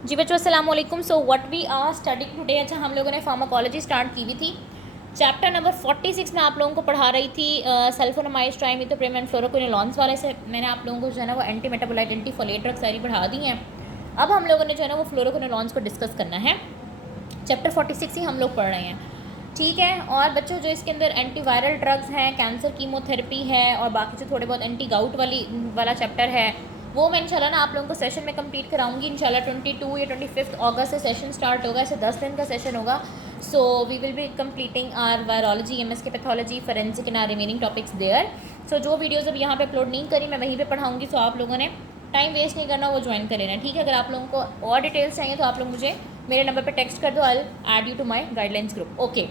जी बच्चों अस्सलाम वालेकुम। So what we are studying today. अच्छा, हम लोगों ने फार्माकोलॉजी स्टार्ट की हुई थी। चैप्टर नंबर 46 में आप लोगों को पढ़ा रही थी सल्फोनामाइड, ट्राइमिथोप्रिम एंड फ्लोरोक्विनोलॉन्स वाले से। मैंने आप लोगों को जो है ना वो anti metabolite anti folate drugs सारी पढ़ा दी हैं। अब हम लोगों ने जो है ना वो फ्लोरोक्विनोलॉन्स को डिस्कस करना है। चैप्टर 46 ही हम लोग पढ़ रहे हैं, ठीक है। और बच्चों जो इसके अंदर एंटीवायरल ड्रग्स हैं, कैंसर कीमोथेरेपी है और बाकी जो थोड़े बहुत एंटी गाउट वाला चैप्टर है वो मैं इंशाल्लाह ना आप लोगों को सेशन में कंप्लीट कराऊंगी। इंशाल्लाह 22 या 25 अगस्त से सेशन स्टार्ट होगा। ऐसे 10 दिन का सेशन होगा। So we will be completing our virology, MSK pathology, forensic and our remaining topics there. So जो वीडियोज़ अब यहाँ पे अपलोड नहीं करी मैं वहीं पे पढ़ाऊँगी। सो आप लोगों ने टाइम वेस्ट नहीं करना, वो ज्वाइन कर लेना, ठीक है। अगर आप लोगों को और डिटेल्स चाहिए तो आप लोग मुझे मेरे नंबर पर टेक्स्ट कर दो। I add you to my guidelines group, okay.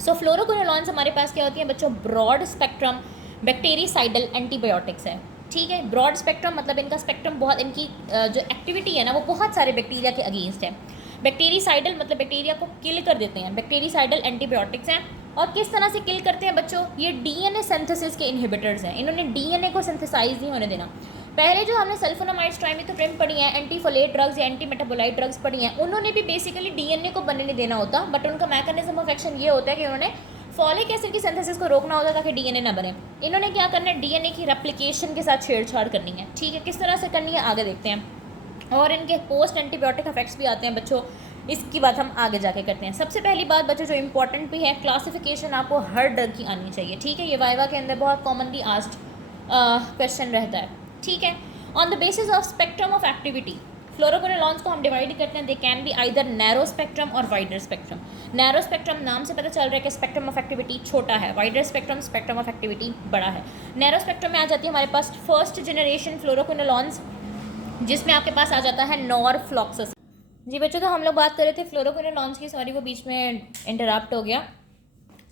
So fluoroquinolones हमारे पास क्या होती है बच्चों? ब्रॉड स्पेक्ट्रम बैक्टीरियासाइडल एंटीबायोटिक्स है, ठीक है। ब्रॉड स्पेक्ट्रम मतलब इनका स्पेक्ट्रम बहुत, इनकी जो एक्टिविटी है ना वो बहुत सारे बैक्टीरिया के अगेंस्ट है। बैक्टीरियासाइडल मतलब बैक्टीरिया को किल कर देते हैं। बैक्टीरियासाइडल एंटीबायोटिक्स हैं। और किस तरह से किल करते हैं बच्चों? ये डीएनए सिंथेसिस के इनहिबिटर्स हैं। इन्होंने डीएनए को सिंथेसाइज नहीं होने देना। पहले जो हमने सल्फोनामाइड्स, ट्राइमिथोप्रिम पढ़ी हैं, एंटीफोलेट ड्रग्स या एंटी मेटाबोलाइट ड्रग्स पढ़ी हैं, उन्होंने भी बेसिकली डीएनए को बनने नहीं देना होता। बट उनका मैकेनिज्म ऑफ एक्शन ये होता है कि उन्होंने फॉलिक एसिड की सिंथेसिस को रोकना होता है ताकि डीएनए ना बने। इन्होंने क्या करना है? डीएनए की रेप्लिकेशन के साथ छेड़छाड़ करनी है, ठीक है। किस तरह से करनी है आगे देखते हैं। और इनके पोस्ट एंटीबायोटिक इफेक्ट्स भी आते हैं बच्चों, इसकी बात हम आगे जाके करते हैं। सबसे पहली बात बच्चों जो इंपॉर्टेंट भी है, क्लासिफिकेशन आपको हर ड्रग की आनी चाहिए, ठीक है। ये वाइवा के अंदर बहुत कॉमनली आस्क्ड क्वेश्चन रहता है, ठीक है। On the basis of spectrum of activity fluoroquinolones को हम डिवाइड करते हैं। They can be either narrow spectrum और वाइडर स्पेक्ट्रम। नैरो स्पेक्ट्रम नाम से पता चल रहा है कि स्पेक्ट्रम ऑफ एक्टिविटी छोटा है, wider spectrum spectrum of activity बड़ा है। नैरो स्पेक्ट्रम में आ जाती है हमारे पास फर्स्ट जनरेशन फ्लोरोक्विनोलॉन्स, जिसमें आपके पास आ जाता है नॉरफ्लॉक्सिसिन। जी बच्चों, तो हम लोग बात कर रहे थे फ्लोरोक्विनोलॉन्स की, सॉरी वो बीच में इंटरप्ट हो गया।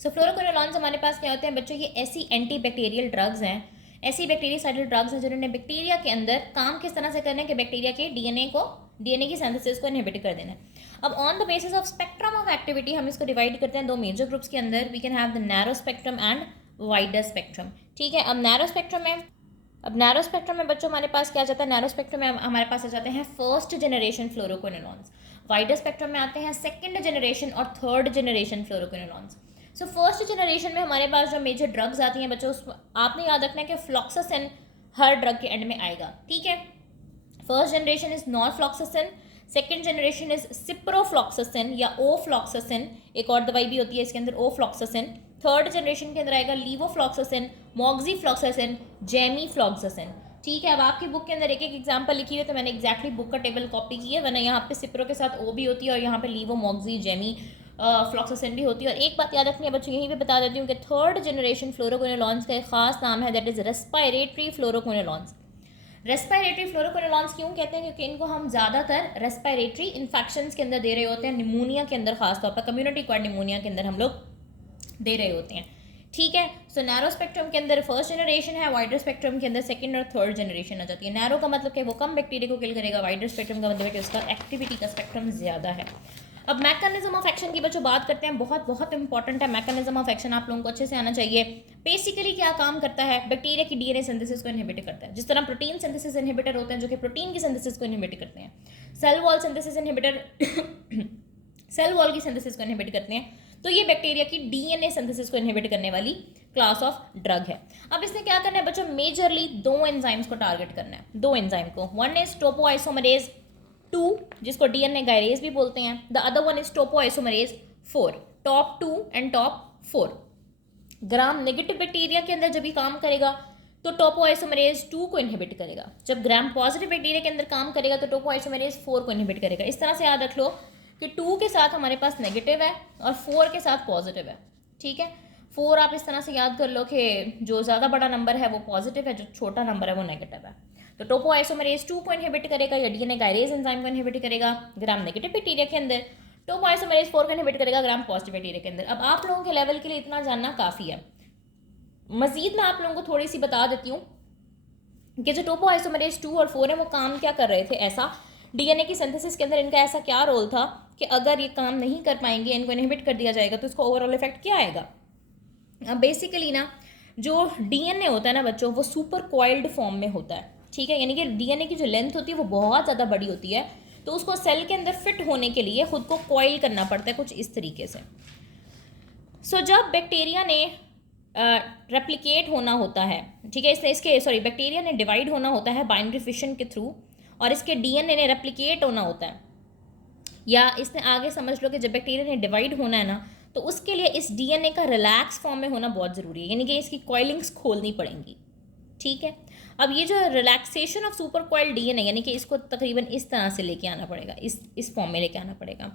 सो फ्लोरोक्विनोलॉन्स हमारे पास क्या होते हैं बच्चों? ये ऐसी एंटी बैक्टीरियल ड्रग्स हैं, ऐसी बैक्टीरियासाइडल ड्रग्स हैं जिन्होंने बैक्टीरिया के अंदर काम किस तरह से करना है कि बैक्टीरिया के डीएनए की सिंथेसिस को इनहिबिट कर देना है। अब on the basis of spectrum of activity हम इसको डिवाइड करते हैं दो मेजर ग्रुप्स के अंदर। We can have the narrow spectrum and wider spectrum, ठीक है। अब नैरो स्पेक्ट्रम में बच्चों हमारे पास क्या आ जाता है? नैरो स्पेक्ट्रम में हमारे पास आ जाते हैं first generation fluoroquinolones. Wider spectrum में आते हैं सेकंड जनरेशन और third generation fluoroquinolones. So first generation में हमारे पास जो मेजर ड्रग्स आती हैं बच्चों, आपने याद रखना है कि फ्लॉक्सासिन हर ड्रग के एंड में आएगा, ठीक है। First generation is norfloxacin, second generation is ciprofloxacin या ओफ्लॉक्सासिन, एक और दवाई भी होती है इसके अंदर ओफ्लॉक्सासिन। थर्ड जनरेशन के अंदर आएगा लीवोफ्लॉक्सासिन, मॉक्सीफ्लॉक्सासिन, जेमीफ्लॉक्सासिन, ठीक है। अब आपकी बुक के अंदर एक एक एग्जांपल लिखी हुई है तो मैंने एक्जैक्टली बुक का टेबल कॉपी की है, वरना यहाँ पे सिप्रो के साथ ओ भी होती है और यहाँ पे लीवो, मॉक्सी, जेमी फ्लॉक्सासिन भी होती है। और एक बात याद रखनी है बच्चों, यहीं पे बता देती हूँ कि थर्ड जनरेशन फ्लोरोक्विनोलॉन्स का एक खास नाम है, that is respiratory fluoroquinolones. Respiratory fluoroquinolones क्यों कहते हैं? क्योंकि इनको हम ज़्यादातर रेस्पायरेटरी इन्फेक्शंस के अंदर दे रहे होते हैं, निमोनिया के अंदर खासतौर पर कम्युनिटी क्वाड निमोनिया के अंदर हम लोग दे रहे होते हैं, ठीक है। सो नैरो स्पेक्ट्रम के अंदर फर्स्ट जनरेशन है, वाइडर स्पेक्ट्रम के अंदर सेकंड और थर्ड जनरेशन आ जाती है। नैरो का मतलब कि वो कम बैक्टीरिया को किल करेगा, वाइडर स्पेक्ट्रम का मतलब है कि उसका एक्टिविटी का स्पेक्ट्रम ज़्यादा है। अब मैकेनिज्म ऑफ एक्शन की बच्चों बात करते हैं, बहुत बहुत इंपॉर्टेंट है मैकेनिज्म ऑफ एक्शन, आप लोगों को अच्छे से आना चाहिए। बेसिकली क्या काम करता है? बैक्टीरिया की डीएनए सिंथेसिस को इनहिबिट करता है, जिस तरह प्रोटीन सिंथेसिस इनहिबिटर होते हैं जो कि प्रोटीन की सिंथेसिस को इनहिबिट करते हैं। Cell wall synthesis inhibitor cell wall की सिंथेसिस को इनहिबिट करते हैं, तो ये बैक्टीरिया की डीएनए सिंथेसिस को इनहिबिट करने वाली क्लास ऑफ ड्रग है। अब इसने क्या करना है बच्चों? मेजरली दो एंजाइम्स को टारगेट करना है, दो एंजाइम को। वन इज टोपोआइसोमरेज 2, जिसको डीएनए गायरेज भी बोलते हैं। The other one is topoisomerase 4, top 2 and top 4। Gram negative bacteria के अंदर जब भी काम करेगा तो टोपोआइसोमरेज 2 को इनहिबिट करेगा, जब ग्राम पॉजिटिव बैक्टीरिया के अंदर काम करेगा तो टोपोआइसोमरेज 4 को इनहिबिट करेगा। इस तरह से याद रख लो कि 2 के साथ हमारे पास नेगेटिव है और 4 के साथ पॉजिटिव है, ठीक है। 4 आप इस तरह से याद कर लो कि जो ज़्यादा बड़ा नंबर है वो पॉजिटिव है, जो छोटा नंबर है वो नेगेटिव है। तो टोपोआइसोमरेज 2 को इनहिबिट करेगा या डीएनए गायरेज एंजाइम को इनहिबिट करेगा ग्राम नेगेटिव बैक्टीरिया के अंदर। टोपोआइसोमरेज 4 को इनहिबिट करेगा ग्राम पॉजिटिव बैक्टीरिया के अंदर। अब आप लोगों के लेवल के लिए इतना जानना काफ़ी है। मजीद मैं आप लोगों को थोड़ी सी बता देती हूँ कि जो टोपोआइसोमरेज 2 और 4 है वो काम क्या कर रहे थे। ऐसा डीएनए की सिंथेसिस के अंदर इनका ऐसा क्या रोल था कि अगर ये काम नहीं कर पाएंगे, इनको इनहिबिट कर दिया जाएगा तो इसको ओवरऑल इफेक्ट क्या आएगा? अब बेसिकली ना जो डीएनए होता है ना बच्चों, वो सुपर कॉइल्ड फॉर्म में होता है, ठीक है। यानी कि डीएनए की जो लेंथ होती है वो बहुत ज़्यादा बड़ी होती है, तो उसको सेल के अंदर फिट होने के लिए खुद को कॉइल करना पड़ता है कुछ इस तरीके से। सो जब बैक्टीरिया ने रेप्लिकेट होना होता है, ठीक है, इसके बैक्टीरिया ने डिवाइड होना होता है बाइनरी फिशन के थ्रू, और इसके डीएनए ने रेप्लिकेट होना होता है, या इसने आगे समझ लो कि जब बैक्टीरिया ने डिवाइड होना है ना, तो उसके लिए इस डीएनए का रिलैक्स फॉर्म में होना बहुत ज़रूरी है, यानी कि इसकी कॉइलिंग्स खोलनी पड़ेंगी। ठीक है, अब ये जो relaxation of super coiled DNA, यानी कि इसको तकरीबन इस तरह से लेके आना पड़ेगा, इस फॉर्म में लेके आना पड़ेगा।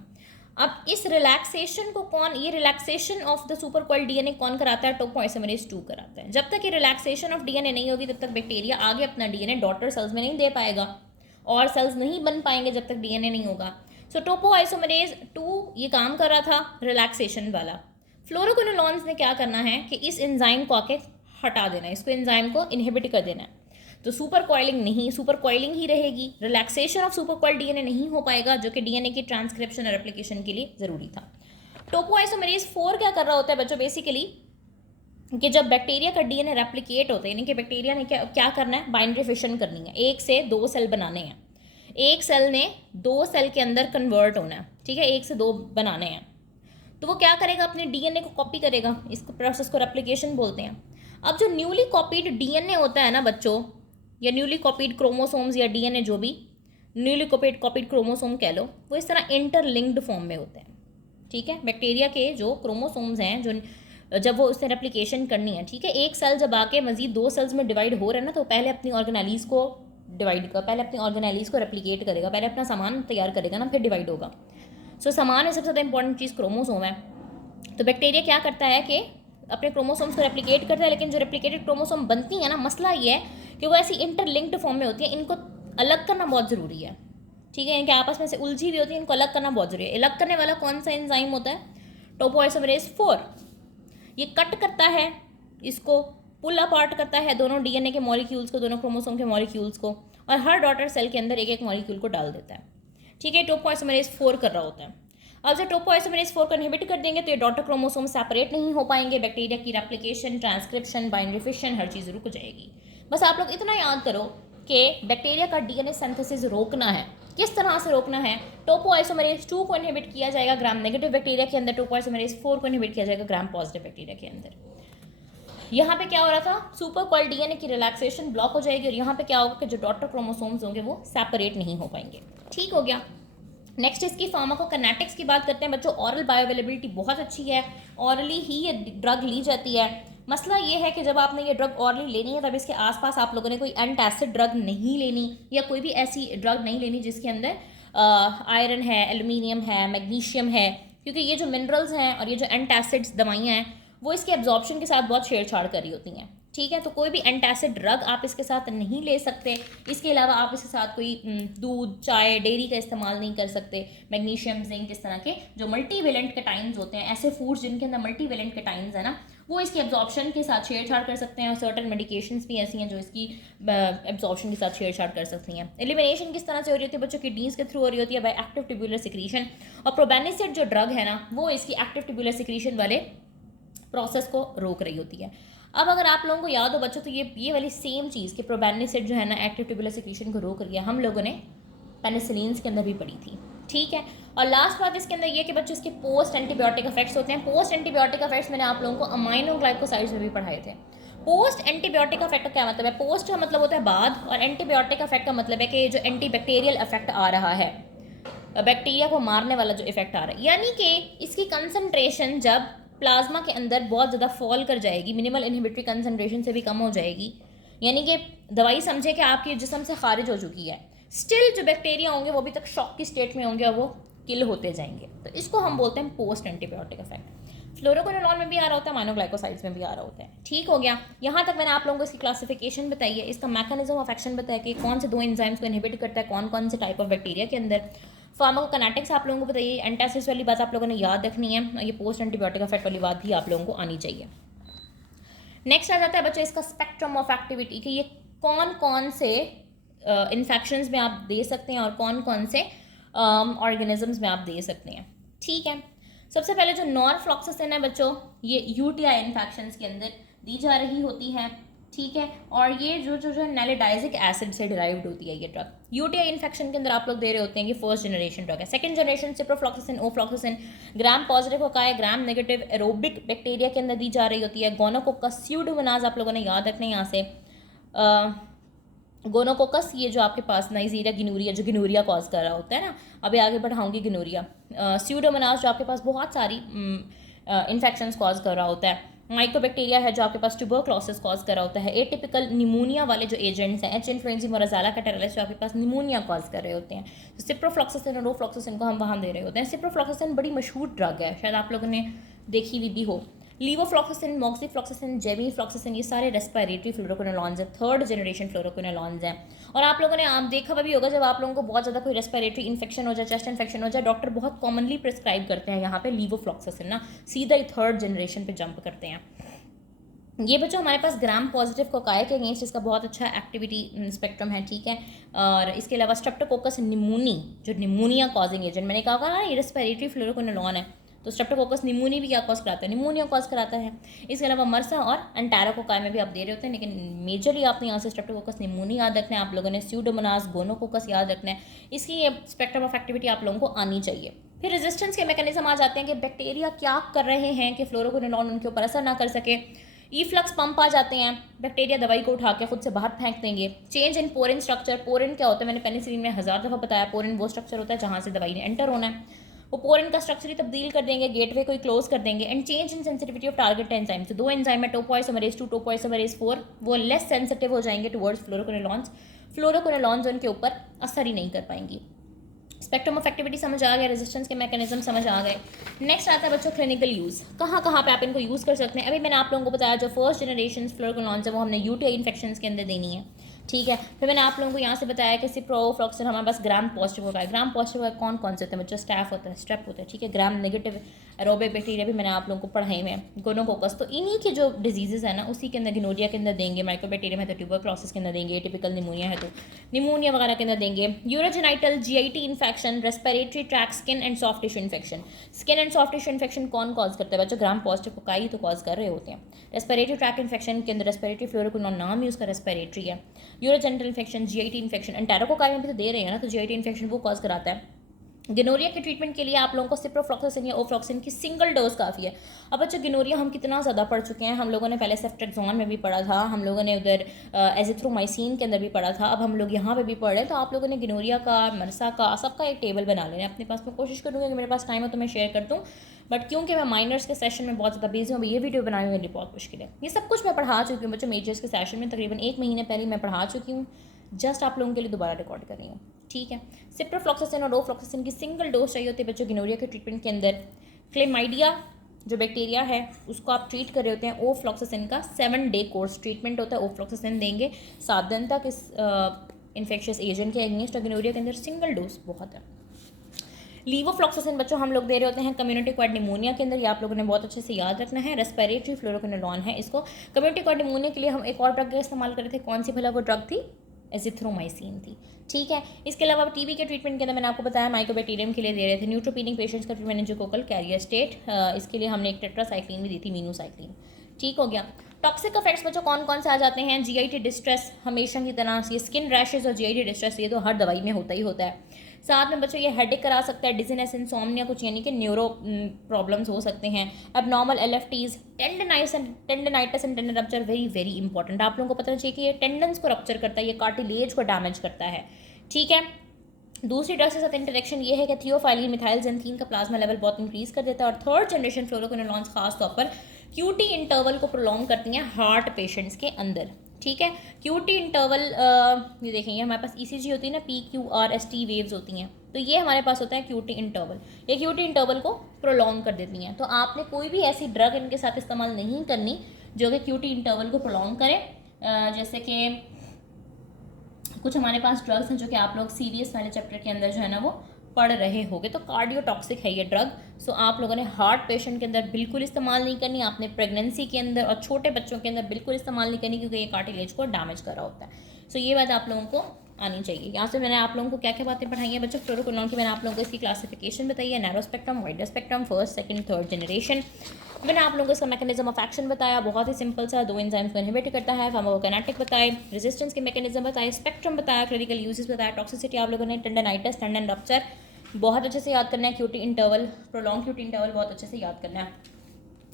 अब इस रिलैक्सेशन को ये relaxation of the super coiled DNA कौन कराता है? टोपोआइसोमेरेज 2 कराता है। जब तक ये रिलैक्सेशन ऑफ डीएनए नहीं होगी तब तक बैक्टीरिया आगे अपना डीएनए डॉटर सेल्स में नहीं दे पाएगा, और सेल्स नहीं बन पाएंगे जब तक डीएनए नहीं होगा। सो टोपोआइसोमेरेज 2 ये काम कर रहा था रिलैक्सेशन वाला। फ्लोरोक्विनोलॉन्स ने क्या करना है कि इस एंजाइम को आके हटा देना है, इसको एंजाइम को इनहिबिट कर देना है। तो सुपर कॉइलिंग ही रहेगी, relaxation of super coiled DNA नहीं हो पाएगा, जो कि डीएनए की ट्रांसक्रिप्शन और रेप्लिकेशन के लिए ज़रूरी था। टोपोआइसोमेरेज 4 क्या कर रहा होता है बच्चों? बेसिकली कि जब बैक्टीरिया का डीएनए रेप्लिकेट होता है, यानी कि बैक्टीरिया ने क्या करना है? बाइनरी फिशन करनी है, 1 से 2 सेल बनाने हैं, एक सेल ने 2 सेल के अंदर कन्वर्ट होना है, ठीक है, 1 से 2 बनाने हैं। तो वो क्या करेगा? अपने डीएनए को कॉपी करेगा, इस प्रोसेस को रेप्लिकेशन बोलते हैं। अब जो न्यूली कॉपीड डीएनए होता है ना बच्चों, या न्यूली कॉपीड क्रोमोसोम्स या डीएनए, जो भी न्यूली कॉपीड क्रोमोसोम कह लो, वो इस तरह इंटरलिंक्ड फॉर्म में होते हैं। ठीक है, बैक्टीरिया के जो क्रोमोसोम्स हैं, जो जब वो उससे रेप्लिकेशन करनी है, ठीक है, एक सेल जब आके मजीद 2 सेल्स में डिवाइड हो रहा है ना, तो पहले अपनी ऑर्गेनेलीज को रेप्लिकेट करेगा, पहले अपना सामान तैयार करेगा ना, फिर डिवाइड होगा। सो सामान में सबसे ज़्यादा इंपॉर्टेंट चीज़ क्रोमोसोम है। तो बैक्टीरिया क्या करता है कि अपने क्रोमोसोम्स को रेप्लिकेट करता है, लेकिन जो रेप्लिकेटेड क्रोमोसोम बनती है ना, मसला ये है कि वो ऐसी इंटरलिंक्ड फॉर्म में होती है, इनको अलग करना बहुत ज़रूरी है। ठीक है, इनके आपस में से उलझी हुई होती है, इनको अलग करना बहुत ज़रूरी है। अलग करने वाला कौन सा एंजाइम होता है? टोपोआइसोमेरेज 4। ये कट करता है, इसको पुल अपार्ट करता है, दोनों डीएनए के मॉलिक्यूल्स को, दोनों क्रोमोसोम के मॉलिक्यूल्स को, और हर डॉटर सेल के अंदर एक एक मॉलिक्यूल को डाल देता है। ठीक है, टोपोआइसोमेरेज 4 कर रहा होता है। अब जब टोपोआइसोमेरेज 4 को इनहिबिट कर देंगे तो ये डॉटर क्रोमोसोम सेपरेट नहीं हो पाएंगे, बैक्टीरिया की रेप्लिकेशन, ट्रांसक्रिप्शन, बाइनरी फिशन, हर चीज़ रुक जाएगी। बस आप लोग इतना याद करो कि बैक्टीरिया का डीएनए सिंथेसिस रोकना है। किस तरह से रोकना है? टोपोआइसोमेरेज 2 को इनहिबिट किया जाएगा ग्राम नेगेटिव बैक्टीरिया के अंदर, टोपोआइसोमेरेज 4 को इनहिबिट किया जाएगा ग्राम पॉजिटिव बैक्टीरिया के अंदर। यहाँ पे क्या हो रहा था? सुपर कॉइल्ड डीएनए की रिलैक्सेशन ब्लॉक हो जाएगी, और यहाँ पे क्या होगा कि जो डॉटर क्रोमोसोम्स होंगे वो सेपरेट नहीं हो पाएंगे। ठीक हो गया। नेक्स्ट इसकी फार्माकोकाइनेटिक्स की बात करते हैं बच्चों। ऑरल बायोअवेलेबिलिटी बहुत अच्छी है, ऑरली ही ये ड्रग ली जाती है। मसला ये है कि जब आपने ये ड्रग ऑरली लेनी है तब इसके आसपास आप लोगों ने कोई एंटासिड ड्रग नहीं लेनी, या कोई भी ऐसी ड्रग नहीं लेनी जिसके अंदर आयरन है, एल्यूमिनियम है, मैग्नीशियम है, क्योंकि ये जो मिनरल्स हैं और ये जो एंटासिड्स दवाइयाँ हैं वो इसके एब्जॉर्प्शन के साथ बहुत छेड़छाड़ कर रही होती हैं। ठीक है, तो कोई भी एंटासिड ड्रग आप इसके साथ नहीं ले सकते। इसके अलावा आप इसके साथ कोई दूध, चाय, डेयरी का इस्तेमाल नहीं कर सकते। मैग्नीशियम, जिंक, इस तरह के जो मल्टीवेलेंट कैटाइंस होते हैं, ऐसे फूड्स जिनके अंदर मल्टीवेलेंट कैटाइंस है ना, वो इसके एब्जॉर्प्शन के साथ छेड़छाड़ कर सकते हैं। और सर्टन मेडिकेशंस भी ऐसी हैं जो इसकी एब्जॉर्प्शन के साथ छेड़छाड़ कर सकती हैं। एलिमिनेशन किस तरह से हो रही होती है बच्चों? किडनीज के थ्रू हो रही होती है बाय एक्टिव ट्यूबुलर सिक्रीशन। और प्रोबेनिसिड जो ड्रग है ना, वो इसकी एक्टिव ट्यूबुलर सिक्रीशन वाले प्रोसेस को रोक रही होती है। अब अगर आप लोगों को याद हो बच्चों, तो ये वाली सेम चीज़ कि प्रोबेनिसिड जो है ना एक्टिव ट्यूबुलर सिक्रीशन को रोक रही है, हम लोगों ने पेनिसिलिन के अंदर भी पढ़ी थी। ठीक है, और लास्ट बात इसके अंदर ये कि बच्चों इसके पोस्ट एंटीबायोटिक इफेक्ट्स होते हैं। पोस्ट एंटीबायोटिक इफेक्ट्स मैंने आप लोगों को अमाइनोग्लाइकोसाइड्स में भी पढ़ाए थे। पोस्ट एंटीबायोटिक इफेक्ट का क्या मतलब है? पोस्ट का मतलब होता है बाद, और एंटीबायोटिक इफेक्ट का मतलब है कि जो एंटीबैक्टीरियल इफेक्ट आ रहा है, बैक्टीरिया को मारने वाला जो इफेक्ट आ रहा है, यानी कि इसकी कंसनट्रेशन जब प्लाज्मा के अंदर बहुत ज़्यादा फॉल कर जाएगी, मिनिमल इनहिबिटरी कंसनट्रेशन से भी कम हो जाएगी, यानी कि दवाई समझे कि आपके जिस्म से खारिज हो चुकी है, स्टिल जो बैक्टीरिया होंगे वो अभी तक शॉक की स्टेट में होंगे और वो किल होते जाएंगे। तो इसको हम बोलते हैं पोस्ट एंटीबायोटिक इफेक्ट। फ्लोरोक्विनोलॉन में भी आ रहा होता है, माइनोग्लाइकोसाइड्स में भी आ रहा होता है। ठीक हो गया। यहाँ तक मैंने आप लोगों को इसकी क्लासिफिकेशन बताई है, इसका मैकेनिज्म ऑफ एक्शन बताया कि कौन से 2 एंजाइम्स को इनहिबिट करता है कौन कौन से टाइप ऑफ बैक्टीरिया के अंदर। फार्माकोकाइनेटिक्स आप लोगों को बताइए, एंटासिड्स वाली बात आप लोगों ने याद रखनी है, ये पोस्ट एंटीबायोटिक इफेक्ट वाली बात भी आप लोगों को आनी चाहिए। नेक्स्ट आ जाता है बच्चों इसका स्पेक्ट्रम ऑफ एक्टिविटी, कि ये कौन कौन से इन्फेक्शंस में आप दे सकते हैं और कौन कौन से ऑर्गेनिजम्स में आप दे सकते हैं। ठीक है, सबसे पहले जो नॉरफ्लॉक्सासिन है बच्चों, ये यूटीआई इन्फेक्शंस के अंदर दी जा रही होती है। ठीक है। और ये जो जो जो नैलिडाइजिक एसिड से डिराइव्ड होती है ये ड्रग। यूटीआई इन्फेक्शन के अंदर आप लोग दे रहे होते हैं कि फर्स्ट जनरेशन ड्रग है। Second generation ciprofloxacin ofloxacin gram positive होता है, ग्राम नेगेटिव एरोबिक बैक्टीरिया के अंदर दी जा रही होती है। गोनोकोकस स्यूडोमोनास आप लोगों ने याद रखना है यहाँ से। गोनोकोकस ये जो आपके पास नाइजीरिया गिनूरिया जो गिनूरिया कॉज कर रहा होता है ना, अभी आगे बढ़ाऊंगी गिनूरिया। स्यूडोमोनास जो आपके पास बहुत सारी इन्फेक्शंस कॉज कर रहा होता है। माइकोबैक्टीरिया है जो आपके पास ट्यूबरक्लोसिस कॉज कर रहा होता है। एटिपिकल निमोनिया वाले जो एजेंट्स हैं, एच इन्फ्लुएंजा मोराज़ेला कैटेरलिस जो आपके पास निमोनिया कॉज कर रहे होते हैं। तो सिप्रोफ्लॉक्सासिन और ओफ्लॉक्सासिन को हम वहाँ दे रहे होते हैं। सिप्रोफ्लॉक्सासिन बड़ी मशहूर ड्रग है, शायद आप लोगों ने देखी हुई भी हो। लीवोफ्लॉक्सासिन, मॉक्सीफ्लॉक्सासिन, जेमीफ्लॉक्सासिन ये सारे रेस्पिरेटरी फ्लोरोक्विनोलॉन्स हैं, थर्ड जनरेशन फ्लोरोक्विनोलॉन्स हैं। और आप लोगों ने देखा भी होगा जब आप लोगों को बहुत ज़्यादा कोई रेस्पिरेटरी इन्फेक्शन हो जाए, चेस्ट इन्फेक्शन हो जाए, डॉक्टर बहुत कॉमनली प्रिस्क्राइब करते हैं यहाँ पे लीवोफ्लॉक्सासिन ना, सीधा ही थर्ड जनरेशन पे जंप करते हैं। ये बच्चों हमारे पास ग्राम पॉजिटिव कोकाई के अगेंस्ट इसका बहुत अच्छा एक्टिविटी स्पेक्ट्रम है, ठीक है। और इसके अलावा स्ट्रेप्टोकोकस निमोनी जो निमोनिया कॉजिंग एजेंट, मैंने कहा ना ये रेस्पिरेटरी फ्लोरोक्विनोलॉन है, तो स्ट्रेप्टोकोकस निमोनी भी क्या कॉज कराता है, निमोनिया कॉज कराता है। इसके अलावा मरसा और एंटेरोकोकाई में भी आप दे रहे होते हैं, लेकिन मेजरली आपने यहाँ से स्ट्रेप्टोकोकस निमोनी याद रखना है, आप लोगों ने स्यूडोमोनास गोनोकोकस याद रखना है। इसकी स्पेक्ट्रम ऑफ एक्टिविटी आप लोगों को आनी चाहिए। फिर रेजिस्टेंस के मैकेनिज्म आ जाते हैं कि बैक्टीरिया क्या कर रहे हैं कि फ्लोरोक्विनोलॉन उनके ऊपर असर ना कर सके। ईफ्लक्स पंप आ जाते हैं, बैक्टीरिया दवाई को उठा के खुद से बाहर फेंक देंगे। Change in porin structure, porin क्या होता है मैंने पेनिसिलिन में 1000 दफ़ा बताया, पोरिन वो स्ट्रक्चर होता है जहाँ से दवाई ने एंटर होना है, वो पोरिन का स्ट्रक्चर ही तब्दील कर देंगे, गेटवे को ही क्लोज कर देंगे। And change in sensitivity of target enzyme, तो 2 एंजाइम है टोपोइसोमरेज 2 टोपोइसोमरेज 4, वो लेस सेंसिटिव हो जाएंगे टुवर्ड्स फ्लोरोक्विनोलॉन्स, फ्लोरोक्विनोलॉन्स उनके ऊपर असर ही नहीं कर पाएंगी। स्पेक्ट्रम ऑफ एक्टिविटी समझ आ गया, रेजिस्टेंस के मैकेनिज्म समझ आ गए। नेक्स्ट आता है बच्चों क्लिनिकल यूज़, कहाँ कहाँ पे आप इनको यूज़ कर सकते हैं। अभी मैंने आप लोगों को बताया जो फर्स्ट जनरेशन फ्लोरोक्विनोलॉन्स है वो हमने यूटीआई इन्फेक्शंस के अंदर देनी है, ठीक है। फिर मैंने आप लोगों को यहाँ से बताया कि सिप्रोफ्लॉक्सासिन हमारे पास ग्राम पॉजिटिव होता है। ग्राम पॉजिटिव कौन कौन से होते हैं बच्चों, स्टैफ होता है, स्ट्रेप होता है, ठीक है। ग्राम नेगेटिव एरोबिक बैक्टीरिया भी मैंने आप लोगों को पढ़ाई हुए हैं, गोनोकोकस, तो इन्हीं के जो डिजीजेज है ना उसी के अंदर गिनोरिया के अंदर देंगे, माइकोबैक्टीरियम है तो ट्यूबरक्लोसिस के अंदर देंगे, टिपिकल निमोनिया है तो निमोनिया वगैरह के अंदर देंगे। Urogenital GIT infection, respiratory tract, skin and soft tissue infection. Skin and soft tissue infection कौन कॉज करता है बच्चों, ग्राम पॉजिटिव कोकाई तो कॉज कर रहे होते हैं। रेस्पिरेटरी ट्रैक इन्फेक्शन के अंदर रेस्पिरेटरी फ्लोरोक्विनोलॉन नाम ही उसका रेस्पिरेटरी है। यूरोजेनिटल इन्फेक्शन, जीआईटी इन्फेक्शन, एंटेरोकोकाई में भी तो दे रहे हैं ना, तो जीआईटी इन्फेक्शन वो कॉज कराता है। गिनोरिया के ट्रीटमेंट के लिए आप लोगों को सिप्रोफ्लॉक्सासिन या ओफ्लॉक्सिन की सिंगल डोज काफ़ी है। अब बच्चों गिनोरिया हम कितना ज़्यादा पढ़ चुके हैं, हम लोगों ने पहले सेफ्ट्रेक्सोन में भी पढ़ा था, हम लोगों ने उधर एजिथ्रोमाइसिन के अंदर भी पढ़ा था, अब हम लोग यहाँ पे भी पढ़ रहे हैं। तो आप लोगों ने गिनोरिया का, मरसा का, सबका एक टेबल बना लेना अपने पास। मैं कोशिश करूँगी कि मेरे पास टाइम हो तो मैं शेयर कर दूँ, बट क्योंकि मैं माइनर्स के सेशन में बहुत ज़्यादा बिजी हूँ, ये वीडियो बनाने मेरे लिए बहुत मुश्किल है। ये सब कुछ मैं पढ़ा चुकी हूँ बच्चों, मेजर्स के सेशन में तकरीबन 1 महीने पहले मैं पढ़ा चुकी हूँ, जस्ट आप लोगों के लिए दोबारा रिकॉर्ड कर रही हूँ, ठीक है। सिप्रोफ्लॉक्सासिन और ओफ्लॉक्सासिन की सिंगल डोज चाहिए होती है बच्चों गिनोरिया के ट्रीटमेंट के अंदर। क्लेमाइडिया जो बैक्टीरिया है उसको आप ट्रीट कर रहे होते हैं, ओफ्लॉक्सासिन का 7 डे कोर्स ट्रीटमेंट होता है। ओफ्लॉक्सासिन देंगे 7 दिन तक इस इन्फेक्शियस एजेंट के अगेंस्ट, और गिनोरिया के अंदर सिंगल डोज बहुत है। लीवोफ्लॉक्सासिन बच्चों हम लोग दे रहे होते हैं कम्युनिटी क्वाड निमोनिया के अंदर, ये आप लोगों ने बहुत अच्छे से याद रखना है। रेस्पिरेटरी फ्लोरोक्विनोलॉन है इसको। कम्युनिटी क्वाड निमोनिया के लिए हम एक और ड्रग का इस्तेमाल कर रहे थे, कौन सी भला वो ड्रग थी, एजिथ्रोमाइसिन थी, ठीक है। इसके अलावा टीबी के ट्रीटमेंट के अंदर मैंने आपको बताया माइकोबैक्टीरियम के लिए दे रहे थे। न्यूट्रोपीनिक पेशेंट्स का ट्रीटमेंट मेनिंजोकोकल कैरियर स्टेट, इसके लिए हमने एक टेट्रासाइक्लिन भी दी थी, मीनोसाइक्लिन, ठीक हो गया। टॉक्सिक इफेक्ट्स बच्चों कौन कौन से आ जाते हैं, जीआईटी डिस्ट्रेस हमेशा की तरह से, स्किन रैशेज और जीआईटी डिस्ट्रेस ये तो हर दवाई में होता ही होता है। साथ में बच्चों ये हेडेक करा सकता है, डिजीनेस, इंसोम्निया, कुछ यानी कि न्यूरो प्रॉब्लम्स हो सकते हैं। Abnormal LFTs, tendinitis and tendon rupture, very very important, आप लोगों को पता चाहिए कि ये टेंडन्स को रप्चर करता है, ये कार्टिलेज को डैमेज करता है, ठीक है। दूसरी ड्रग के साथ इंटरेक्शन ये है कि थियोफाइलिन मिथाइलजेंथीन का प्लाज्मा लेवल बहुत इंक्रीज कर देता है। और थर्ड जनरेशन फ्लोरोक्विनोलॉन्स खास तौर पर क्यूटी इंटरवल को प्रोलॉन्ग करती हैं हार्ट पेशेंट्स के अंदर, ठीक है। क्यूटी इंटरवल ये देखेंगे हमारे पास ईसीजी होती है ना, PQRST वेव्स होती हैं, तो ये हमारे पास होता है क्यूटी इंटरवल, ये क्यूटी इंटरवल को प्रोलॉन्ग कर देती हैं। तो आपने कोई भी ऐसी ड्रग इनके साथ इस्तेमाल नहीं करनी जो कि क्यूटी इंटरवल को प्रोलॉन्ग करे। जैसे कि कुछ हमारे पास ड्रग्स हैं जो कि आप लोग सीरियस वाले चैप्टर के अंदर जो है ना वो पढ़ रहे होगे, तो कार्डियोटॉक्सिक है ये ड्रग। सो आप लोगों ने हार्ट पेशेंट के अंदर बिल्कुल इस्तेमाल नहीं करनी, आपने प्रेगनेंसी के अंदर और छोटे बच्चों के अंदर बिल्कुल इस्तेमाल नहीं करनी, क्योंकि ये कार्टिलेज को डैमेज कर रहा होता है। सो ये बात आप लोगों को आनी चाहिए। यहाँ से मैंने आप लोगों को क्या क्या बातें पढ़ाई हैं बच्चों, फ्लोरोक्विनोन की मैंने आप लोगों को इसकी क्लासिफिकेशन बताई है, narrow spectrum, wider spectrum, first, second, third generation. मैंने आप लोगों को इसका मैकेनिज्म ऑफ एक्शन बताया, बहुत ही सिंपल सा, 2 एंजाइम्स को इनहिबिट करता है, फार्माकोकाइनेटिक बताए, रेजिस्टेंस के मैकेनिज्म बताए, स्पेक्ट्रम बताया, क्लिनिकल यूजेस बताया, टॉक्सिसिटी आप लोगों ने, टेंडनाइटिस, टेंडन रप्चर बहुत अच्छे से याद करना है, QT interval, prolong QT interval बहुत अच्छे से याद करना है।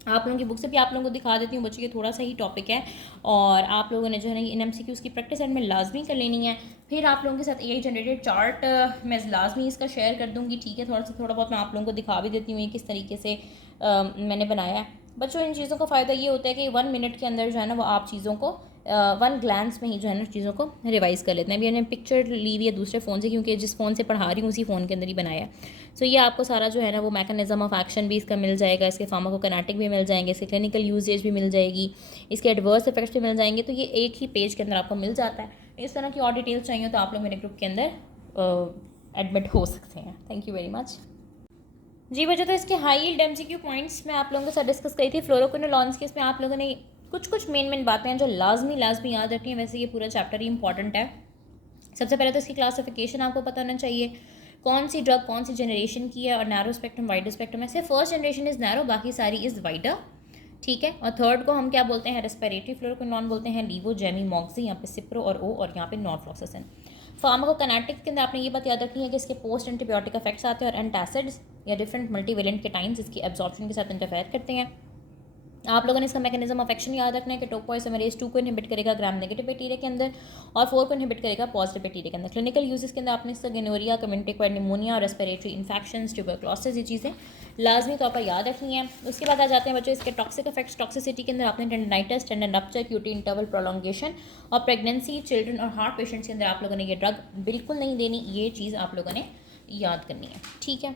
आप लोगों की बुक से भी आप लोगों को दिखा देती हूँ बच्चों, ये थोड़ा सा ही टॉपिक है और आप लोगों ने जो है ना इन MCQs की प्रैक्टिस एंड में लाजमी कर लेनी है। फिर आप लोगों के साथ AI जनरेटेड चार्ट मैं लाजमी इसका शेयर कर दूँगी, ठीक है। थोड़ा बहुत मैं आप लोगों को दिखा भी देती हूँ ये किस तरीके से मैंने बनाया है। बच्चों इन चीज़ों का फ़ायदा ये होता है कि 1 मिनट के अंदर जो है ना वो आप चीज़ों को 1 ग्लांस में ही जो है ना चीज़ों को रिवाइज़ कर लेते हैं। अभी मैंने पिक्चर ली हुई है दूसरे फ़ोन से, क्योंकि जिस फ़ोन से पढ़ा रही हूँ उसी फ़ोन के अंदर ही बनाया है। सो ये आपको सारा जो है ना वो मैकेनिज्म ऑफ एक्शन भी इसका मिल जाएगा, इसके फार्माकोकाइनेटिक भी मिल जाएंगे, इसके क्लिनिकल यूजेज भी मिल जाएगी, इसके एडवर्स इफेक्ट्स भी मिल जाएंगे। तो ये एक ही पेज के अंदर आपको मिल जाता है। इस तरह की और डिटेल्स चाहिए तो आप लोग मेरे ग्रुप के अंदर एडमिट हो सकते हैं। थैंक यू वेरी मच जी बच्चों। तो इसके हाई यील्ड MCQ पॉइंट्स मैं आप लोगों के साथ डिस्कस करी थी फ्लोरोक्विनोलॉन्स के। इसमें आप लोगों ने कुछ मेन बातें हैं जो लाजमी याद रखनी है। वैसे ये पूरा चैप्टर ही इंपॉर्टेंट है। सबसे पहले तो इसकी क्लासिफिकेशन आपको पता होना चाहिए, कौन सी ड्रग कौन सी जनरेशन की है, और नैरो स्पेक्ट्रम वाइडर स्पेक्ट्रम है। सिर्फ फर्स्ट जनरेशन इज़ नैरो, बाकी सारी इज़ वाइडर, ठीक है। और थर्ड को हम क्या बोलते हैं, रेस्पिरेटरी फ्लोरोक्विनोन बोलते हैं, लीवो जेमी मॉक्सी, यहाँ पे सिप्रो और ओ, और यहाँ पे नॉरफ्लॉक्सासिन। फार्माकोकाइनेटिक्स के अंदर आपने ये बात याद रखनी है कि इसके पोस्ट एंटीबायोटिक इफेक्ट्स आते हैं और एंटासिड्स या डिफरेंट मल्टीवेलेंट के टाइम्स इसकी एब्जॉर्प्शन के साथ इंटरफेयर करते हैं। आप लोगों ने इसका मैकेनिज्म ऑफ एक्शन याद रखना है कि टोपोइसोमेरेज 2 को इनहिबिट करेगा ग्राम नेगेटिव बैक्टीरिया के अंदर और 4 को इनहिबिट करेगा पॉजिटिव बैक्टीरिया के अंदर। क्लिनिकल यूजेस के अंदर आपने इसका गोनोरिया, कम्युनिटी निमोनिया और रेस्पिरेटरी इन्फेक्शंस, ट्यूबरक्लोसिस, ये चीज़ें लाजमी तौर पर याद रखनी है। उसके बाद आ जाते हैं बच्चों इसके टॉक्सिक इफेक्ट्स। टॉक्सिसिटी के अंदर आपने tendinitis, tendon rupture, QT interval prolongation और प्रेगनेंसी, चिल्ड्रन और हार्ट पेशेंट्स के अंदर आप लोगों ने ये ड्रग बिल्कुल नहीं देनी, ये चीज़ आप लोगों ने याद करनी है, ठीक है।